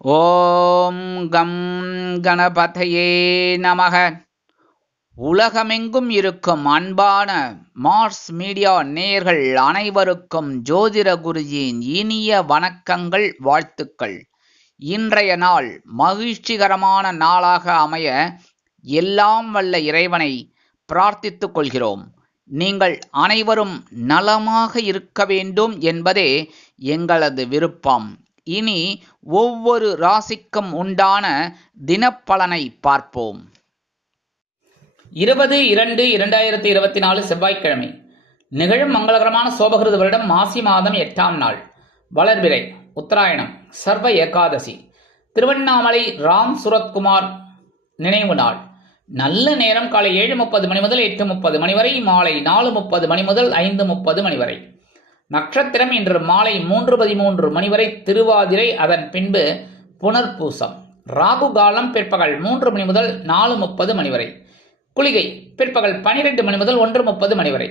ஓம் come கணபதையே நமக. உலகமெங்கும் இருக்கும் அன்பான மார்ஸ் மீடியா நேயர்கள் அனைவருக்கும் ஜோதிட குருஜியின் இனிய வணக்கங்கள், வாழ்த்துக்கள். இன்றைய நாள் மகிழ்ச்சிகரமான நாளாக அமைய எல்லாம் வல்ல இறைவனை பிரார்த்தித்துக் கொள்கிறோம். நீங்கள் அனைவரும் நலமாக இருக்க வேண்டும் என்பதே எங்களது விருப்பம். இனி ஒவ்வொரு ராசிக்கும் உண்டான தினப்பலனை பார்ப்போம். 20/2/2024 செவ்வாய்க்கிழமை நிகழும் மங்களகரமான சோபகிருத வருடம் மாசி மாதம் 8ஆம் நாள், வளர்பிறை, உத்தராயணம், சர்வ ஏகாதசி, திருவண்ணாமலை ராம் சுரத்குமார் நினைவு நாள். நல்ல நேரம் காலை 7:30 மணி முதல் 8:30 மணி வரை, மாலை 4:30 மணி முதல் 5:30 மணி வரை. நட்சத்திரம் இன்று மாலை 3:13 மணி வரை திருவாதிரை, அதன் பின்பு புனர்பூசம். ராகு காலம் பிற்பகல் 3 மணி முதல் 4:30 மணி வரை. குளிகை பிற்பகல் 12 மணி முதல் 1:30 மணி வரை.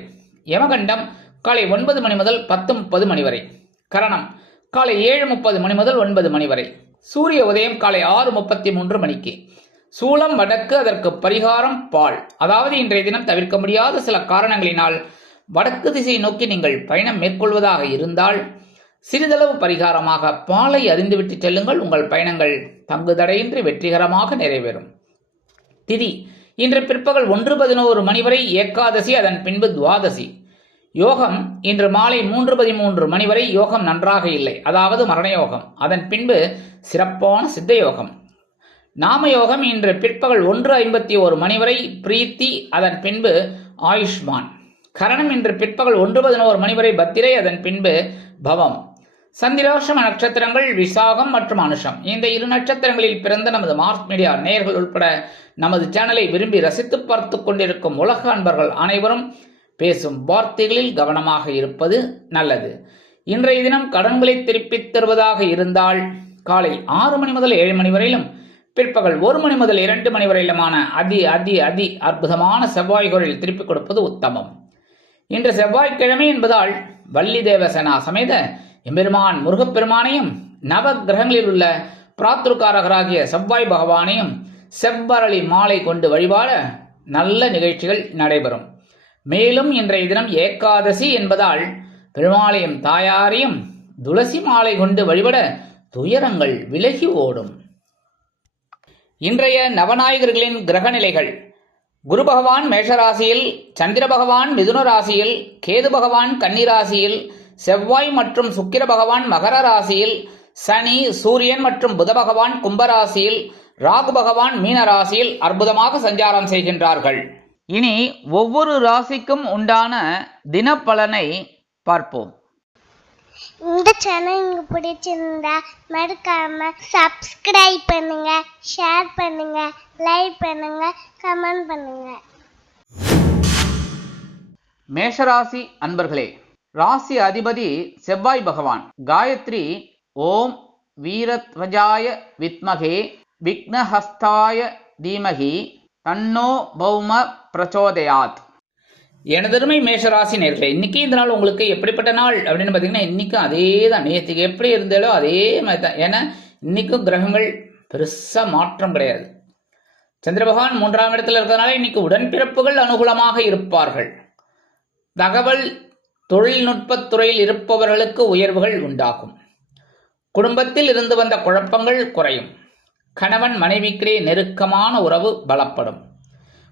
யமகண்டம் காலை 9 மணி முதல் 10:30 மணி வரை. கரணம் காலை 7:30 மணி முதல் 9 மணி வரை. சூரிய உதயம் காலை 6:33 மணிக்கு. சூலம் வடக்கு, அதற்கு பரிகாரம் பால். அதாவது இன்றைய தினம் தவிர்க்க முடியாத சில காரணங்களினால் வடக்கு திசையை நோக்கி நீங்கள் பயணம் மேற்கொள்வதாக இருந்தால் சிறிதளவு பரிகாரமாக பாலை அறிந்துவிட்டு செல்லுங்கள். உங்கள் பயணங்கள் தங்குதடையின்றி வெற்றிகரமாக நிறைவேறும். திதி இன்று பிற்பகல் 1:11 மணி வரை ஏகாதசி, அதன் பின்பு துவாதசி. யோகம் இன்று மாலை 3:13 மணி வரை. யோகம் நன்றாக இல்லை, அதாவது மரணயோகம். அதன் பின்பு சிறப்பான சித்த யோகம். நாமயோகம் இன்று பிற்பகல் 1:51 மணி வரை பிரீத்தி, அதன் பின்பு ஆயுஷ்மான். கரணம் இன்று பிற்பகல் 1:11 மணி வரை பத்திரை, அதன் பின்பு பவம். சந்திராஷ்டம நட்சத்திரங்கள் விசாகம் மற்றும் அனுஷம். இந்த இரு நட்சத்திரங்களில் பிறந்த நமது மார்ஸ் மீடியா நேயர்கள் உட்பட நமது சேனலை விரும்பி ரசித்து பார்த்து கொண்டிருக்கும் உலக அன்பர்கள் அனைவரும் பேசும் வார்த்தைகளில் கவனமாக இருப்பது நல்லது. இன்றைய தினம் கடன்களை திருப்பித் தருவதாக இருந்தால் காலை 6 மணி முதல் 7 மணி வரையிலும், பிற்பகல் 1 மணி முதல் 2 மணி வரையிலுமான அதி அற்புதமான செவ்வாய்களில் திருப்பிக் கொடுப்பது உத்தமம். இன்று செவ்வாய்க்கிழமை என்பதால் வள்ளி தேவசேனா சமேத எம்பெருமான் முருகப்பெருமானையும் நவ கிரகங்களில் உள்ள பிராத்ருக்காரகராகிய செவ்வாய் பகவானையும் செவ்வரளி மாலை கொண்டு வழிபாட நல்ல நிகழ்ச்சிகள் நடைபெறும். மேலும் இன்றைய தினம் ஏகாதசி என்பதால் பெருமாளையும் தாயாரையும் துளசி மாலை கொண்டு வழிபட துயரங்கள் விலகி ஓடும். இன்றைய நவநாயகர்களின் கிரக நிலைகள்: குரு பகவான் மேஷராசியில், சந்திர பகவான் மிதுன ராசியில், கேது பகவான் கன்னி ராசியில், செவ்வாய் மற்றும் சுக்கிர பகவான் மகர ராசியில், சனி, சூரியன் மற்றும் புத பகவான் கும்பராசியில், ராகு பகவான் மீன ராசியில் அற்புதமாக சஞ்சாரம் செய்கின்றார்கள். இனி ஒவ்வொரு ராசிக்கும் உண்டான தினப்பலனை பார்ப்போம். இந்த சேனல் உங்களுக்கு பிடிச்சிருந்தா மறக்காம சப்ஸ்கிரைப் பண்ணுங்க, ஷேர் பண்ணுங்க, லைக் பண்ணுங்க, கமெண்ட் பண்ணுங்க. மேஷராசி அன்பர்களே, ராசி அதிபதி செவ்வாய் பகவான். காயத்ரி ஓம் வீரத்வஜாய வித்மகே விக்னஹஸ்தாய தீமகி தன்னோ பௌம பிரச்சோதயாத். எனதருமை மேஷராசி நேர்களே, இன்னைக்கு இந்த நாள் உங்களுக்கு எப்படிப்பட்ட நாள் அப்படின்னு பார்த்தீங்கன்னா, இன்னைக்கும் அதே தான். நேற்றுக்கு எப்படி இருந்தாலோ அதே மாதிரி தான். ஏன்னா இன்னைக்கும் கிரகங்கள் பெருசா மாற்றம் கிடையாது. சந்திர பகவான் 3ஆம் இடத்துல இருக்கிறதுனால இன்னைக்கு உடன்பிறப்புகள் அனுகூலமாக இருப்பார்கள். தகவல் தொழில்நுட்பத் துறையில் இருப்பவர்களுக்கு உயர்வுகள் உண்டாகும். குடும்பத்தில் இருந்து வந்த குழப்பங்கள் குறையும். கணவன் மனைவிக்கிடையே நெருக்கமான உறவு பலப்படும்.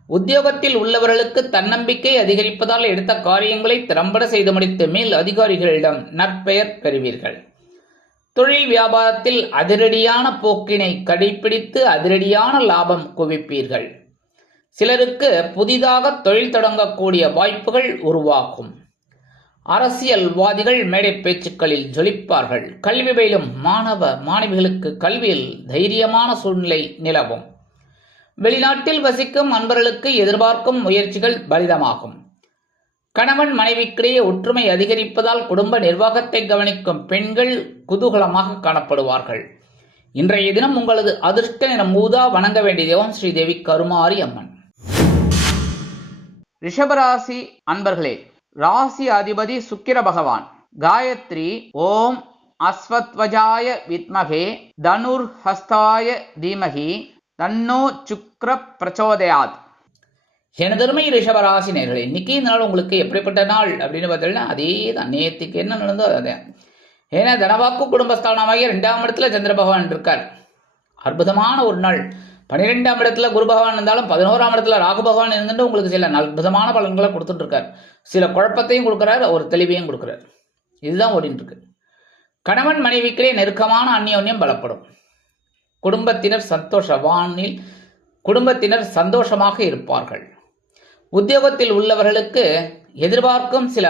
உத்தியோகத்தில் உள்ளவர்களுக்கு தன்னம்பிக்கை அதிகரிப்பதால் எடுத்த காரியங்களை திறம்பட செய்து முடித்து மேல் அதிகாரிகளிடம் நற்பெயர் பெறுவீர்கள். தொழில் வியாபாரத்தில் அதிரடியான போக்கினை கடைபிடித்து அதிரடியான லாபம் குவிப்பீர்கள். சிலருக்கு புதிதாக தொழில் தொடங்கக்கூடிய வாய்ப்புகள் உருவாகும். அரசியல்வாதிகள் மேடை பேச்சுக்களில் ஜொலிப்பார்கள். கல்வி பயிலும் மாணவிகளுக்கு கல்வியில் தைரியமான சூழ்நிலை நிலவும். வெளிநாட்டில் வசிக்கும் அன்பர்களுக்கு எதிர்பார்க்கும் முயற்சிகள் பலிதமாகும். கணவன் மனைவிக்கிடையே ஒற்றுமை அதிகரிப்பதால் குடும்ப நிர்வாகத்தை கவனிக்கும் பெண்கள் குதூகலமாக காணப்படுவார்கள். இன்றைய தினம் உங்களது அதிர்ஷ்ட நிறம் ஊதா. வணங்க வேண்டிய தெய்வம் ஸ்ரீதேவி கருமாரி அம்மன். ரிஷபராசி அன்பர்களே, ராசி அதிபதி சுக்கிர பகவான். காயத்ரி ஓம் அஸ்வத்வஜாய வித்மகே தனுர்ஹஸ்தாய தீமகி தன்னோ சுக்ர பிரச்சோதயாத். எனதருமை ரிஷபராசி நேர்களே, இன்னைக்கு இந்த நாள் உங்களுக்கு எப்படிப்பட்ட நாள் அப்படின்னு பார்த்தீங்கன்னா அதே தான். நேற்றுக்கு என்ன நடந்தோ அதே. ஏன்னா தனவாக்கு குடும்பஸ்தானமாகிய 2ஆம் இடத்துல சந்திர பகவான் இருக்கார். அற்புதமான ஒரு நாள். 12ஆம் இடத்துல குரு பகவான் இருந்தாலும் 11ஆம் இடத்துல ராகு பகவான் இருந்துட்டு உங்களுக்கு சில அற்புதமான பலன்களை கொடுத்துட்டு இருக்கார். சில குழப்பத்தையும் கொடுக்குறார், ஒரு தெளிவையும் கொடுக்குறார். இதுதான் ஓடிட்டு இருக்கு. கணவன் மனைவிக்கிலே நெருக்கமான அந்யோன்யம் பலப்படும். குடும்பத்தினர் சந்தோஷமாக இருப்பார்கள். உத்தியோகத்தில் உள்ளவர்களுக்கு எதிர்பார்க்கும் சில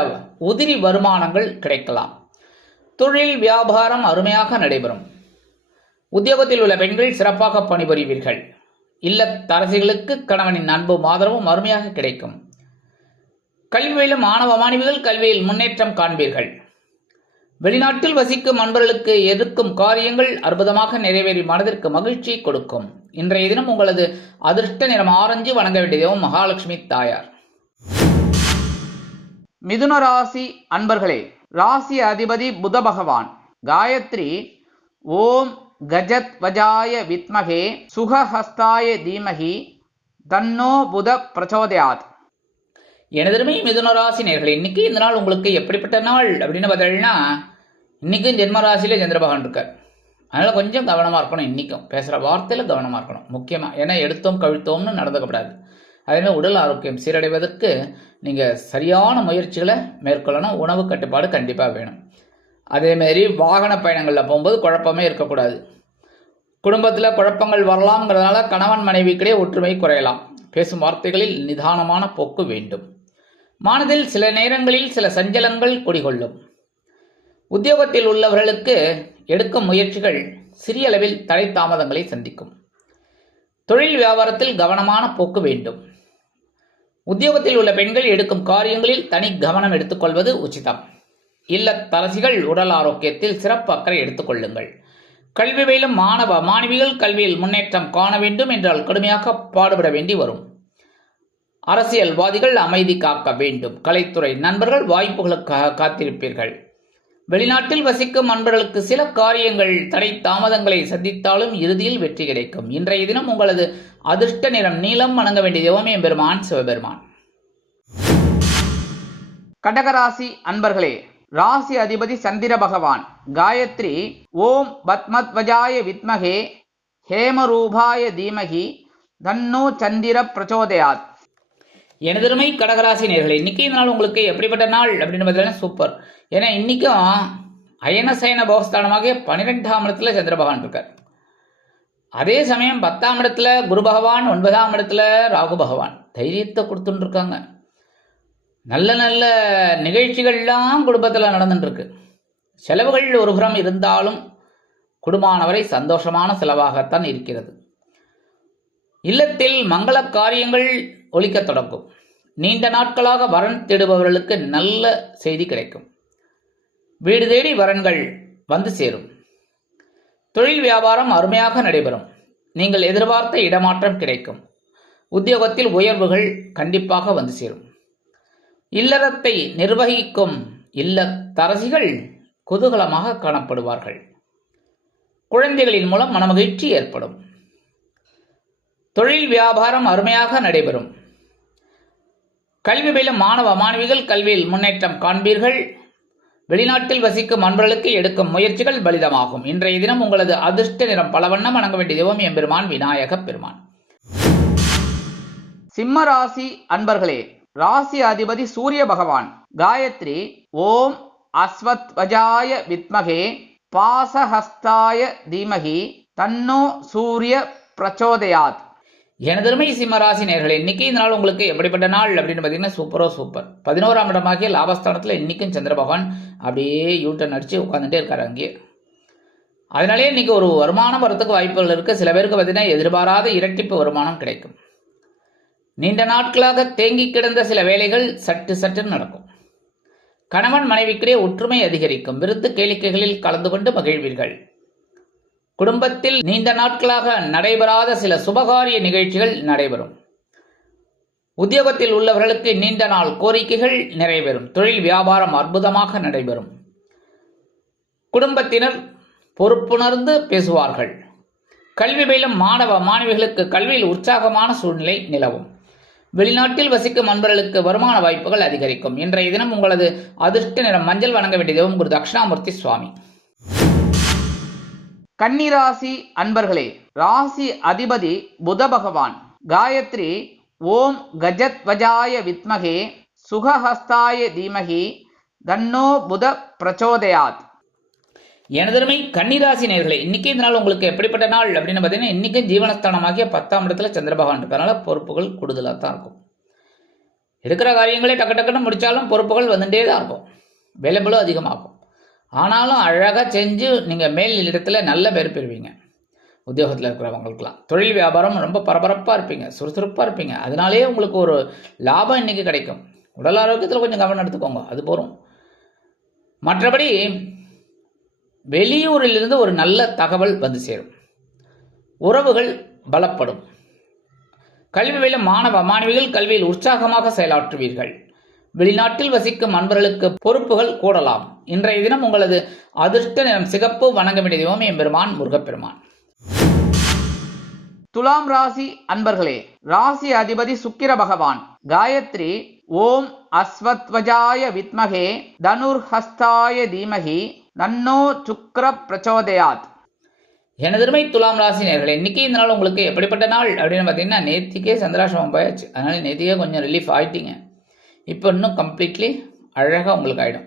உதிரி வருமானங்கள் கிடைக்கலாம். தொழில் வியாபாரம் அருமையாக நடைபெறும். உத்தியோகத்தில் உள்ள பெண்கள் சிறப்பாக பணிபுரிவீர்கள். இல்லத்தரசிகளுக்கு கணவனின் அன்பும் ஆதரவும் அருமையாக கிடைக்கும். கல்வியிலும் மாணவ மாணவிகள் கல்வியில் முன்னேற்றம் காண்பீர்கள். வெளிநாட்டில் வசிக்கும் அன்பர்களுக்கு எதிர்க்கும் காரியங்கள் அற்புதமாக நிறைவேறி மனதிற்கு மகிழ்ச்சி கொடுக்கும். இன்றைய தினம் உங்களது அதிர்ஷ்ட நிறம் ஆரஞ்சு. வணங்க வேண்டியதும் மகாலட்சுமி தாயார். மிதுன ராசி அன்பர்களே, ராசி அதிபதி புத பகவான். காயத்ரி ஓம் கஜத்வஜாய வித்மகே சுகஹஸ்தாய தீமகி தன்னோ புத பிரச்சோதயாத். எனதருமை மிதுன ராசி நேர்களே, இன்னைக்கு இந்த நாள் உங்களுக்கு எப்படிப்பட்ட நாள் அப்படின்னு பார்த்தீங்கன்னா, இன்னைக்கும் ஜென்ம ராசியில சந்திர பகவான் இருக்கார். அதனால கொஞ்சம் கவனமா இருக்கணும். இன்னைக்கும் பேசுற வார்த்தையில கவனமா இருக்கணும் முக்கியமா. ஏன்னா எடுத்தோம் கவிழ்த்தோம்னு நடந்துக்கப்படாது. அதேமாதிரி உடல் ஆரோக்கியம் சீரடைவதற்கு நீங்க சரியான முயற்சிகளை மேற்கொள்ளணும். உணவு கட்டுப்பாடு கண்டிப்பாக வேணும். அதேமாரி வாகன பயணங்களில் போகும்போது குழப்பமே இருக்கக்கூடாது. குடும்பத்தில் குழப்பங்கள் வரலாம்ங்கிறதுனால கணவன் மனைவிக்கிடையே ஒற்றுமை குறையலாம். பேசும் வார்த்தைகளில் நிதானமான போக்கு வேண்டும். மனதில் சில நேரங்களில் சில சஞ்சலங்கள் குடிகொள்ளும். உத்தியோகத்தில் உள்ளவர்களுக்கு எடுக்கும் முயற்சிகள் சிறிய அளவில் தடை தாமதங்களை சந்திக்கும். தொழில் வியாபாரத்தில் கவனமான போக்கு வேண்டும். உத்தியோகத்தில் உள்ள பெண்கள் எடுக்கும் காரியங்களில் தனி கவனம் எடுத்துக்கொள்வது உச்சிதம். இல்லத்தரசிகள் உடல் ஆரோக்கியத்தில் சிறப்பு அக்கறை எடுத்துக்கொள்ளுங்கள். கல்வி பயிலும் மாணவ மாணவிகள் கல்வியில் முன்னேற்றம் காண வேண்டும் என்றால் கடுமையாக பாடுபட வேண்டி வரும். அரசியல்வாதிகள் அமைதி காக்க வேண்டும். கலைத்துறை நண்பர்கள் வாய்ப்புகளுக்காக காத்திருப்பீர்கள். வெளிநாட்டில் வசிக்கும் நண்பர்களுக்கு சில காரியங்கள் தடை தாமதங்களை சந்தித்தாலும் இறுதியில் வெற்றி கிடைக்கும். இன்றைய தினம் உங்களது அதிர்ஷ்ட நிறம் நீலம். வணங்க வேண்டிய தெய்வம் எம்பெருமான் சிவபெருமான். கடகராசி அன்பர்களே, ராசி அதிபதி சந்திர பகவான். காயத்ரி ஓம் பத்மத்வஜாய வித்மகே ஹேமரூபாய தீமகி தன்னோ சந்திர பிரச்சோதயாத். எனதருமை கடகராசி நேர்களே, இன்னைக்கு இந்த நாள் உங்களுக்கு எப்படிப்பட்ட நாள் அப்படின்னு பார்த்தீங்கன்னா சூப்பர். ஏன்னா இன்னைக்கும் அயனசயன போகஸ்தானமாக 12ஆம் இடத்துல சந்திர பகவான் இருக்கார். அதே சமயம் 10ஆம் இடத்துல குரு பகவான், 9ஆம் இடத்துல ராகு பகவான் தைரியத்தை கொடுத்துட்டு இருக்காங்க. நல்ல நல்ல நிகழ்ச்சிகள்லாம் குடும்பத்தில் நடந்துட்டு இருக்கு. செலவுகள் ஒரு புறம் இருந்தாலும் குடும்பமானவரை சந்தோஷமான செலவாகத்தான் இருக்கிறது. இல்லத்தில் மங்கள காரியங்கள் ஒலிக்க தொடங்கும். நீண்ட நாட்களாக வரன் தேடுபவர்களுக்கு நல்ல செய்தி கிடைக்கும். வீடு தேடி வரன்கள் வந்து சேரும். தொழில் வியாபாரம் அருமையாக நடைபெறும். நீங்கள் எதிர்பார்த்த இடமாற்றம் கிடைக்கும். உத்தியோகத்தில் உயர்வுகள் கண்டிப்பாக வந்து சேரும். இல்லறத்தை நிர்வகிக்கும் இல்லத்தரசிகள் குதூகலமாக காணப்படுவார்கள். குழந்தைகளின் மூலம் மனமகிழ்ச்சி ஏற்படும். தொழில் வியாபாரம் அருமையாக நடைபெறும். கல்வி பயிலும் மாணவ மாணவிகள் கல்வியில் முன்னேற்றம் காண்பீர்கள். வெளிநாட்டில் வசிக்கும் அன்பர்களுக்கு எடுக்கும் முயற்சிகள் பலிதமாகும். இன்றைய தினம் உங்களது அதிர்ஷ்ட நிறம் பலவண்ணம். வணங்க வேண்டிய தெய்வம் எம்பெருமான் விநாயக பெருமான். சிம்ம ராசி அன்பர்களே, ராசி அதிபதி சூரிய பகவான். காயத்ரி ஓம் அஸ்வத்வஜாய வித்மகே பாசஹஸ்தாய தீமகி தன்னோ சூரிய பிரச்சோதயாத். எனதருமை சிம்மராசி நேர்களே, இன்னைக்கு இந்த நாள் உங்களுக்கு எப்படிப்பட்ட நாள் அப்படின்னு பார்த்தீங்கன்னா சூப்பர். 11ஆம் இடமாகிய லாபஸ்தானத்தில் இன்னைக்கும் சந்திர பகவான் அப்படியே யூட்டன் அடிச்சு உட்காந்துட்டே இருக்காரு அங்கேயே. அதனாலே இன்னைக்கு ஒரு வருமானம் வரத்துக்கு வாய்ப்புகள் இருக்கு. சில பேருக்கு பார்த்தீங்கன்னா எதிர்பாராத இரட்டிப்பு வருமானம் கிடைக்கும். நீண்ட நாட்களாக தேங்கி கிடந்த சில வேலைகள் சட்டு நடக்கும். கணவன் மனைவிக்கிடையே ஒற்றுமை அதிகரிக்கும். விருத்து கேளிக்கைகளில் கலந்து கொண்டு மகிழ்வீர்கள். குடும்பத்தில் நீண்ட நாட்களாக நடைபெறாத சில சுபகாரிய நிகழ்ச்சிகள் நடைபெறும். உத்தியோகத்தில் உள்ளவர்களுக்கு நீண்ட நாள் கோரிக்கைகள் நிறைவேறும். தொழில் வியாபாரம் அற்புதமாக நடைபெறும். குடும்பத்தினர் பொறுப்புணர்ந்து பேசுவார்கள். கல்வி பயிலும் மாணவ மாணவிகளுக்கு கல்வியில் உற்சாகமான சூழ்நிலை நிலவும். வெளிநாட்டில் வசிக்கும் அன்பர்களுக்கு வருமான வாய்ப்புகள் அதிகரிக்கும். இன்றைய தினம் உங்களது அதிர்ஷ்ட நிறம் மஞ்சள். வணங்க வேண்டிய தெய்வம் குரு தட்சிணாமூர்த்தி சுவாமி. கன்னிராசி அன்பர்களே, ராசி அதிபதி புத பகவான். காயத்ரி ஓம் கஜத்வஜாய வித்மகே சுகஹஸ்தாய தீமகி தன்னோ புத பிரச்சோதயாத். எனதருமை கன்னிராசி நேயர்களே, இன்னைக்கு இந்த நாள் உங்களுக்கு எப்படிப்பட்ட நாள் அப்படின்னு பார்த்தீங்கன்னா, இன்னைக்கு ஜீவனஸ்தானமாகிய 10ஆம் இடத்துல சந்திர பகவான் இருக்கிறனால பொறுப்புகள் கூடுதலாக தான் இருக்கும். இருக்கிற காரியங்களே டக்கு டக்குன்னு முடித்தாலும் பொறுப்புகள் வந்துட்டே தான் இருக்கும். வேலைகளும் அதிகமாகும். ஆனாலும் அழகாக செஞ்சு நீங்கள் மேல் இடத்துல நல்ல பேர் பெறுவீங்க. உத்தியோகத்தில் இருக்கிறவங்களுக்குலாம் தொழில் வியாபாரம் ரொம்ப பரபரப்பாக இருப்பீங்க, சுறுசுறுப்பாக இருப்பீங்க. அதனாலேயே உங்களுக்கு ஒரு லாபம் இன்னைக்கு கிடைக்கும். உடல் ஆரோக்கியத்தில் கொஞ்சம் கவனம் எடுத்துக்கோங்க, அது போகும். மற்றபடி வெளியூரிலிருந்து ஒரு நல்ல தகவல் வந்து சேரும். உறவுகள் பலப்படும். கல்வி பயிலும் மாணவ மாணவிகள் கல்வியில் உற்சாகமாக செயலாற்றுவீர்கள். வெளிநாட்டில் வசிக்கும் அன்பர்களுக்கு பொறுப்புகள் கூடலாம். இன்றைய தினம் உங்களது அதிர்ஷ்ட நிறம் சிகப்பு. வணங்க வேண்டிய தெய்வம் எம்பெருமான் முருகப்பெருமான். துலாம் ராசி அன்பர்களே, ராசி அதிபதி சுக்கிர பகவான். காயத்ரி ஓம் அஸ்வத்வஜாய வித்மகே தனுர்ஹஸ்தாய தீமகி தன்னோ சுக்ர பிரச்சோதயாத். எனதருமை துலாம் ராசி நேயர்களே, இன்னைக்கு இந்த நாள் உங்களுக்கு எப்படிப்பட்ட நாள் அப்படின்னு பார்த்தீங்கன்னா, நேத்திக்கே சந்திராசிரமம் போயாச்சு. அதனால நேத்திக்கே கொஞ்சம் ரிலீஃப் ஆயிட்டீங்க. இப்போ இன்னும் கம்ப்ளீட்லி அழகாக உங்களுக்கு ஆகிடும்.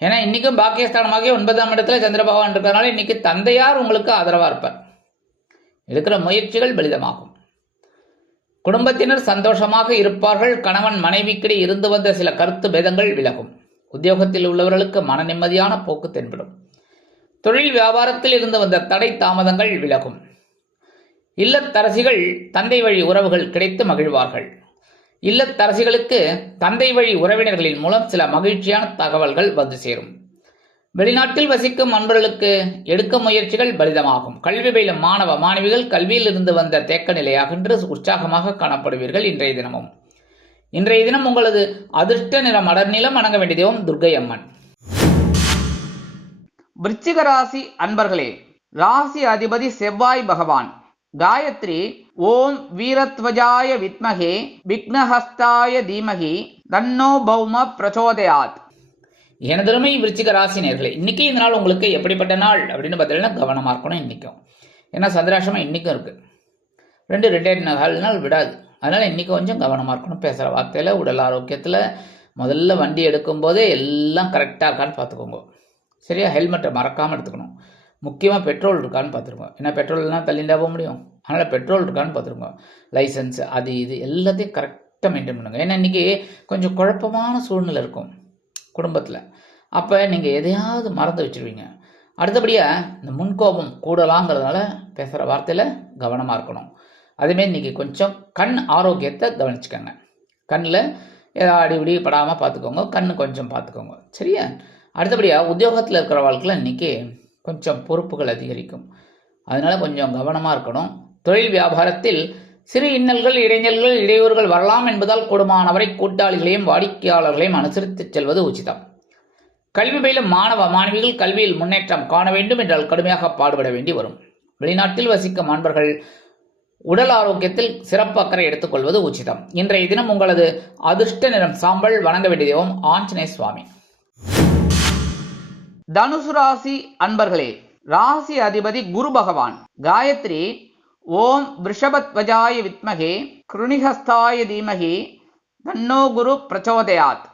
ஏன்னா இன்றைக்கும் பாக்கியஸ்தானமாகி 9ஆம் இடத்துல சந்திர பகவான் இருக்கிறதுனால இன்னைக்கு தந்தையார் உங்களுக்கு ஆதரவாக இருப்பார். எடுக்கிற முயற்சிகள் பலிதமாகும். குடும்பத்தினர் சந்தோஷமாக இருப்பார்கள். கணவன் மனைவிக்கிடையே இருந்து வந்த சில கருத்து பேதங்கள் விலகும். உத்தியோகத்தில் உள்ளவர்களுக்கு மன நிம்மதியான போக்கு தென்படும். தொழில் வியாபாரத்தில் இருந்து வந்த தடை தாமதங்கள் விலகும். இல்லத்தரசிகள் தந்தை வழி உறவுகள் கிடைத்து மகிழ்வார்கள். இல்லத்தரசிகளுக்கு தந்தை வழி உறவினர்களின் மூலம் சில மகிழ்ச்சியான தகவல்கள் வந்து சேரும். வெளிநாட்டில் வசிக்கும் அன்பர்களுக்கு எடுக்க முயற்சிகள் பலிதமாகும். கல்வி பயிலும் மாணவ மாணவிகள் கல்வியில் இருந்து வந்த தேக்க நிலையாகின்று உற்சாகமாக காணப்படுவீர்கள். இன்றைய தினம் உங்களது அதிர்ஷ்ட நிறம் அடர் நிலம். வணங்க வேண்டிய தெய்வம் துர்க்கை அம்மன். விருச்சிக ராசி அன்பர்களே, ராசி அதிபதி செவ்வாய் பகவான். காயத்ரி ஓம் வீரத்வஜாய வித்மகே விக்னஹஸ்தாய தீமகி தன்னோ பௌம பிரச்சோதயாத். எனதருமை விருச்சிக ராசி நேயர்களே, இன்னைக்கு இந்த நாள் உங்களுக்கு எப்படிப்பட்ட நாள் அப்படின்னு பார்த்தீங்கன்னா, கவனமாக இருக்கணும். இன்றைக்கும் ஏன்னா சந்திராசிரமம் இன்றைக்கும் இருக்குது. ரெண்டு நாள் விடாது. அதனால் இன்றைக்கி கொஞ்சம் கவனமாக இருக்கணும். பேசுகிற வார்த்தையில், உடல் ஆரோக்கியத்தில். முதல்ல வண்டி எடுக்கும்போதே எல்லாம் கரெக்டாக இருக்கான்னு பார்த்துக்கோங்க. சரியா? ஹெல்மெட்டை மறக்காமல் எடுத்துக்கணும். முக்கியமாக பெட்ரோல் இருக்கான்னு பார்த்துருங்க. ஏன்னா பெட்ரோல்லாம் தள்ளிண்டா போக முடியும். அதனால் பெட்ரோல் இருக்கான்னு பார்த்துருங்க. லைசன்ஸ் அது இது எல்லாத்தையும் கரெக்டாக மெயின்டைன் பண்ணுங்கள். ஏன்னா இன்றைக்கி கொஞ்சம் குழப்பமான சூழ்நிலை இருக்கும் குடும்பத்தில். அப்போ நீங்கள் எதையாவது மறந்து வச்சுருவீங்க. அடுத்தபடியாக இந்த முன்கோபம் கூடலாங்கிறதுனால பேசுகிற வார்த்தையில் கவனமாக இருக்கணும். அதேமாரி இன்றைக்கி கொஞ்சம் கண் ஆரோக்கியத்தை கவனிச்சுக்கோங்க. கண்ணில் ஏதாவது அடிபடி படாமல் பார்த்துக்கோங்க. கண் கொஞ்சம் பார்த்துக்கோங்க. சரியா? அடுத்தபடியாக உத்தியோகத்தில் இருக்கிற வாழ்க்கையில் இன்றைக்கி கொஞ்சம் பொறுப்புகள் அதிகரிக்கும். அதனால் கொஞ்சம் கவனமாக இருக்கணும். தொழில் வியாபாரத்தில் சிறு இன்னல்கள், இடைஞ்சல்கள், இடையூறுகள் வரலாம் என்பதால் கூடுமானவரை கூட்டாளிகளையும் வாடிக்கையாளர்களையும் அனுசரித்து செல்வது உச்சிதம். கல்வி பயிலும் மாணவ மாணவிகள் கல்வியில் முன்னேற்றம் காண வேண்டும் என்றால் கடுமையாக பாடுபட வேண்டி வரும். வெளிநாட்டில் வசிக்கும் அன்பர்கள் உடல் ஆரோக்கியத்தில் சிறப்பு அக்கறை எடுத்துக்கொள்வது உச்சிதம். இன்றைய தினம் உங்களது அதிர்ஷ்ட நிறம் சாம்பல். வணங்க வேண்டிய தெய்வம் ஆஞ்சநேய சுவாமி. தனுசு ராசி அன்பர்களே, ராசி அதிபதி குரு பகவான். காயத்ரி ஓம் விருஷபத்வஜாய வித்மகே கிருணிஹஸ்தாய தீமகி தன்னோ குரு பிரச்சோதயாத்.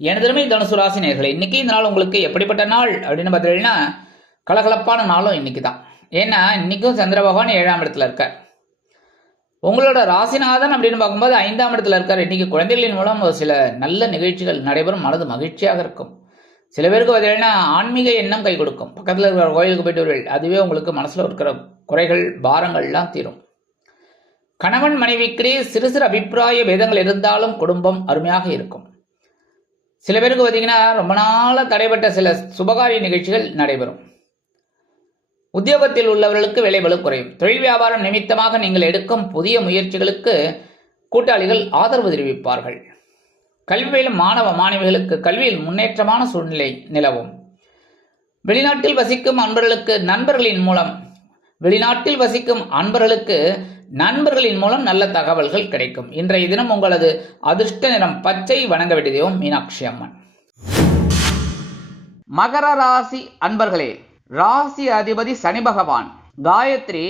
எனதருமை தனுசு ராசி நேயர்களே, இன்னைக்கு இந்த நாள் உங்களுக்கு எப்படிப்பட்ட நாள் அப்படின்னு பார்த்தீங்கன்னா, கலகலப்பான நாளும் இன்னைக்கு தான். ஏன்னா இன்னைக்கும் சந்திர பகவான் 7ஆம் இடத்துல இருக்கார். உங்களோட ராசிநாதன் அப்படின்னு பார்க்கும்போது 5ஆம் இடத்துல இருக்கார். இன்னைக்கு குழந்தைகளின் மூலம் ஒரு சில நல்ல நிகழ்ச்சிகள் நடைபெறும். மனது மகிழ்ச்சியாக இருக்கும். சில பேருக்கு பார்த்தீங்கன்னா ஆன்மீக எண்ணம் கை கொடுக்கும். பக்கத்தில் இருக்கிற கோயிலுக்கு போயிட்டு வருவீர்கள். அதுவே உங்களுக்கு மனசில் இருக்கிற குறைகள் பாரங்கள்லாம் தீரும். கணவன் மனைவிக்கிடையே சிறு சிறு அபிப்பிராய பேதங்கள் இருந்தாலும் குடும்பம் அருமையாக இருக்கும். சில பேருக்கு பார்த்தீங்கன்னா ரொம்ப நாளாக தடைபட்ட சில சுபகாரிய நிகழ்ச்சிகள் நடைபெறும். உத்தியோகத்தில் உள்ளவர்களுக்கு வேலைபளு குறையும். தொழில் வியாபாரம் நிமித்தமாக நீங்கள் எடுக்கும் புதிய முயற்சிகளுக்கு கூட்டாளிகள் ஆதரவு தெரிவிப்பார்கள். கல்வி பயிலும் மாணவ மாணவிகளுக்கு கல்வியில் முன்னேற்றமான சூழ்நிலை நிலவும். வெளிநாட்டில் வசிக்கும் அன்பர்களுக்கு நண்பர்களின் மூலம் நல்ல தகவல்கள் கிடைக்கும். இன்றைய தினம் உங்களது அதிர்ஷ்ட நிறம் பச்சை. வணங்க வேண்டிய தெய்வம் மீனாட்சி அம்மன். மகர ராசி அன்பர்களே, ராசி அதிபதி சனி பகவான். காயத்ரி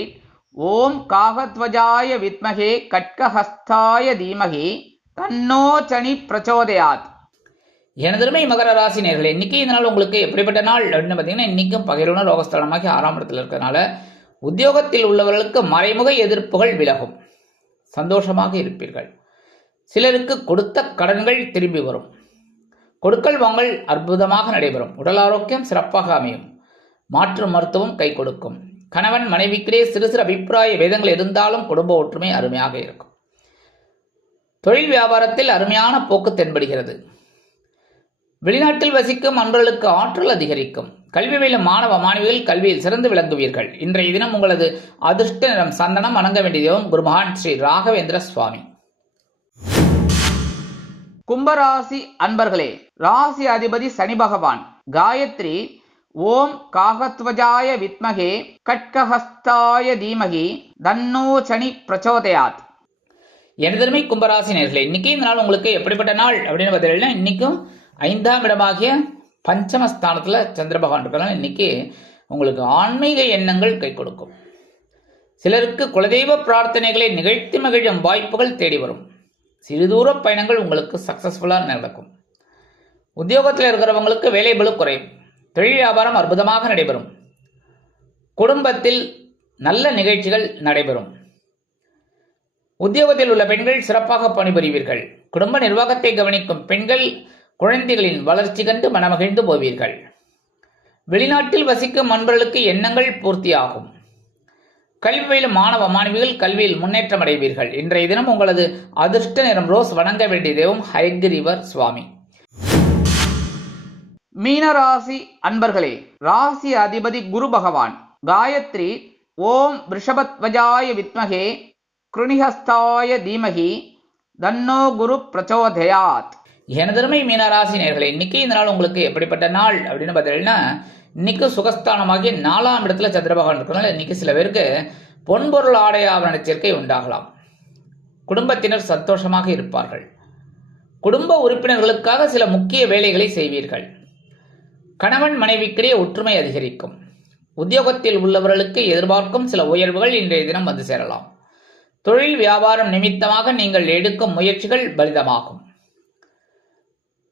ஓம் காகத்வஜாய வித்மகே கட்கஹஸ்தாய தீமகி தன்னோ சனி பிரச்சோதயாத். எனதருமை மகர ராசி நேயர்களே, இன்னைக்கு இந்த நாள் உங்களுக்கு எப்படிப்பட்ட நாள் அப்படின்னு பார்த்தீங்கன்னா, இன்னைக்கும் பகிர்வுன ரோகஸ்தலமாகி 6ஆம் இடத்துல இருக்கிறதுனால உத்தியோகத்தில் உள்ளவர்களுக்கு மறைமுக எதிர்ப்புகள் விலகும். சந்தோஷமாக இருப்பீர்கள். சிலருக்கு கொடுத்த கடன்கள் திரும்பி வரும். கொடுக்கல் வாங்கல் அற்புதமாக நடைபெறும். உடல் ஆரோக்கியம் சிறப்பாக அமையும். மாற்று மருத்துவம் கை கொடுக்கும். கணவன் மனைவிக்கிடையே சிறு சிறு அபிப்பிராய வேதங்கள் இருந்தாலும் குடும்ப ஒற்றுமை அருமையாக இருக்கும். தொழில் வியாபாரத்தில் அருமையான போக்கு தென்படுகிறது. வெளிநாட்டில் வசிக்கும் அன்பர்களுக்கு ஆற்றல் அதிகரிக்கும். கல்வி பயிலும் மாணவ மாணவிகள் கல்வியில் சிறந்து விளங்குவீர்கள். இன்றைய தினம் உங்களது அதிர்ஷ்ட நிறம் சந்தனம். வணங்க வேண்டிய தெய்வம் குருமகான் ஸ்ரீ ராகவேந்திர சுவாமி. கும்பராசி அன்பர்களே, ராசி அதிபதி சனி பகவான். காயத்ரி ஓம் காகத்வஜாய வித்மகே கட்கஹஸ்தாய தீமகி தன்னோ சனி பிரச்சோதயாத். எனதருமை கும்பராசி நேயர்களே, இன்னைக்கு இந்த நாள் உங்களுக்கு எப்படிப்பட்ட நாள் அப்படின்னு பார்த்தீங்கன்னா, இன்னைக்கும் 5ஆம் இடமாகிய பஞ்சமஸ்தானத்தில் சந்திர பகவான் இருக்கிறனால இன்னைக்கு உங்களுக்கு ஆன்மீக எண்ணங்கள் கை கொடுக்கும். சிலருக்கு குலதெய்வ பிரார்த்தனைகளை நிகழ்த்தி மகிழும் வாய்ப்புகள் தேடி வரும். சிறுதூர பயணங்கள் உங்களுக்கு சக்சஸ்ஃபுல்லாக நடக்கும். உத்தியோகத்தில் இருக்கிறவங்களுக்கு வேலை பளு குறையும். தொழில் வியாபாரம் அற்புதமாக நடைபெறும். குடும்பத்தில் நல்ல நிகழ்ச்சிகள் நடைபெறும். உத்தியோகத்தில் உள்ள பெண்கள் சிறப்பாக பணிபுரிவீர்கள். குடும்ப நிர்வாகத்தை கவனிக்கும் பெண்கள் குழந்தைகளின் வளர்ச்சி கண்டு மனமகிழ்ந்து போவீர்கள். வெளிநாட்டில் வசிக்கும் அன்பர்களுக்கு எண்ணங்கள் பூர்த்தியாகும். கல்வி பயிலும் மாணவ மாணவிகள் கல்வியில் முன்னேற்றம் அடைவீர்கள். இன்றைய தினம் உங்களது அதிர்ஷ்ட நிறம் ரோஸ். வணங்க வேண்டிய தெய்வம் ஹயக்ரீவர் சுவாமி. மீனராசி அன்பர்களே, ராசி அதிபதி குரு பகவான். காயத்ரி ஓம் ரிஷபத்வஜாய வித்மகே கிருணிஹஸ்தாய தீமகி தன்னோ குரு பிரச்சோதயாத். எனதருமை மீனராசி நேயர்களே, இன்னைக்கு இந்த நாள் உங்களுக்கு எப்படிப்பட்ட நாள் அப்படின்னு பார்த்தீங்கன்னா, இன்னைக்கு சுகஸ்தானமாகி 4ஆம் இடத்துல சந்திர பகவான் இருக்கிறதுனால இன்னைக்கு சில பேருக்கு பொன்பொருள் ஆடை ஆபரண சேர்க்கை உண்டாகலாம். குடும்பத்தினர் சந்தோஷமாக இருப்பார்கள். குடும்ப உறுப்பினர்களுக்காக சில முக்கிய வேலைகளை செய்வீர்கள். கணவன் மனைவிக்கிடையே ஒற்றுமை அதிகரிக்கும். உத்தியோகத்தில் உள்ளவர்களுக்கு எதிர்பார்க்கும் சில உயர்வுகள் இன்றைய தினம் வந்து சேரலாம். தொழில் வியாபாரம் நிமித்தமாக நீங்கள் எடுக்கும் முயற்சிகள் பலிதமாகும்.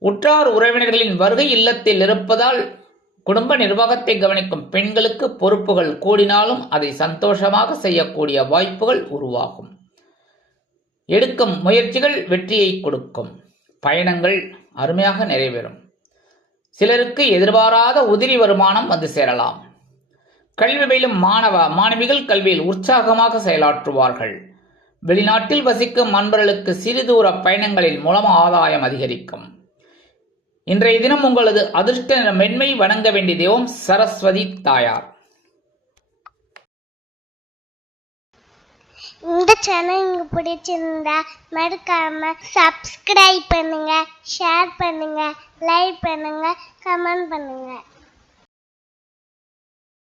உற்றார் உறவினர்களின் வருகை இல்லத்தில் இருப்பதால் குடும்ப நிர்வாகத்தை கவனிக்கும் பெண்களுக்கு பொறுப்புகள் கூடினாலும் அதை சந்தோஷமாக செய்யக்கூடிய வாய்ப்புகள் உருவாகும். எடுக்கும் முயற்சிகள் வெற்றியை கொடுக்கும். பயணங்கள் அருமையாக நிறைவேறும். சிலருக்கு எதிர்பாராத உதிரி வருமானம் வந்து சேரலாம். கல்வி பயிலும் மாணவ மாணவிகள் கல்வியில் உற்சாகமாக செயலாற்றுவார்கள். வெளிநாட்டில் வசிக்கும் அன்பர்களுக்கு சிறுதூர பயணங்களின் மூலம் ஆதாயம் அதிகரிக்கும். இன்றைய தினம் உங்களது அதிர்ஷ்ட நிறம் மென்மை. வணங்க வேண்டிய தெய்வம் சரஸ்வதி தாயார். இந்த சேனல் உங்களுக்கு பிடிச்சிருந்தா மறக்காம சப்ஸ்கிரைப் பண்ணுங்க, ஷேர் பண்ணுங்க, லைக் பண்ணுங்க, கமெண்ட் பண்ணுங்க.